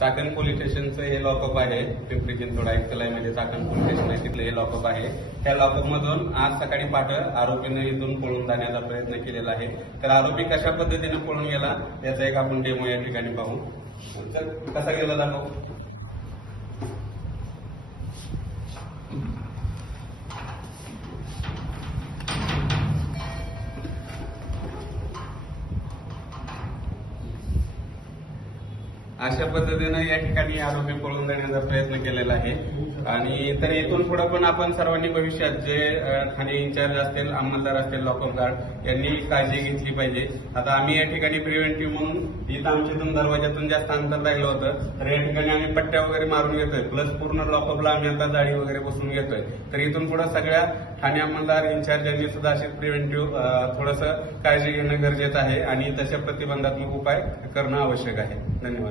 Chakan police स्टेशनचं हे lock-up आहे. पिंपरी चिंचवड ऐकतलामध्ये चाकण पोलीस स्टेशन आहे, तिथलं हे लॉकअप आहे. त्या लॉकअप मधून आज सकाळी पहाटे आरोपीने इथून पळून जाण्याचा प्रयत्न केलेला आहे. तर आरोपी कशा पद्धतीने पळून गेला याचा एक आपण डेमो या ठिकाणी पाहू. कसा गेला दाखव. अशा पद्धतीने या ठिकाणी आरोपी पळून जाण्याचा प्रयत्न केलेला आहे. आणि तर इथून पुढे पण आपण सर्वांनी भविष्यात जे ठाणे इन्चार्ज असतील, अंमलदार असतील, लॉकअप गार्ड यांनी काळजी घेतली पाहिजे. आता आम्ही या ठिकाणी प्रिव्हेंटिव्ह म्हणून इथं आमच्या इथून दरवाजातून जास्त अंतर राहिलं होतं, तर या ठिकाणी आम्ही पट्ट्या वगैरे मारून घेतोय. प्लस पूर्ण लॉकअपला आम्ही आता जाळी वगैरे बसून घेतोय. तर इथून पुढे सगळ्या ठाणे अंमलदार इन्चार्ज यांनी सुद्धा असे प्रिव्हेंटिव्ह थोडंसं काळजी घेणं गरजेचं आहे आणि तशा प्रतिबंधात्मक उपाय करणं आवश्यक आहे. धन्यवाद.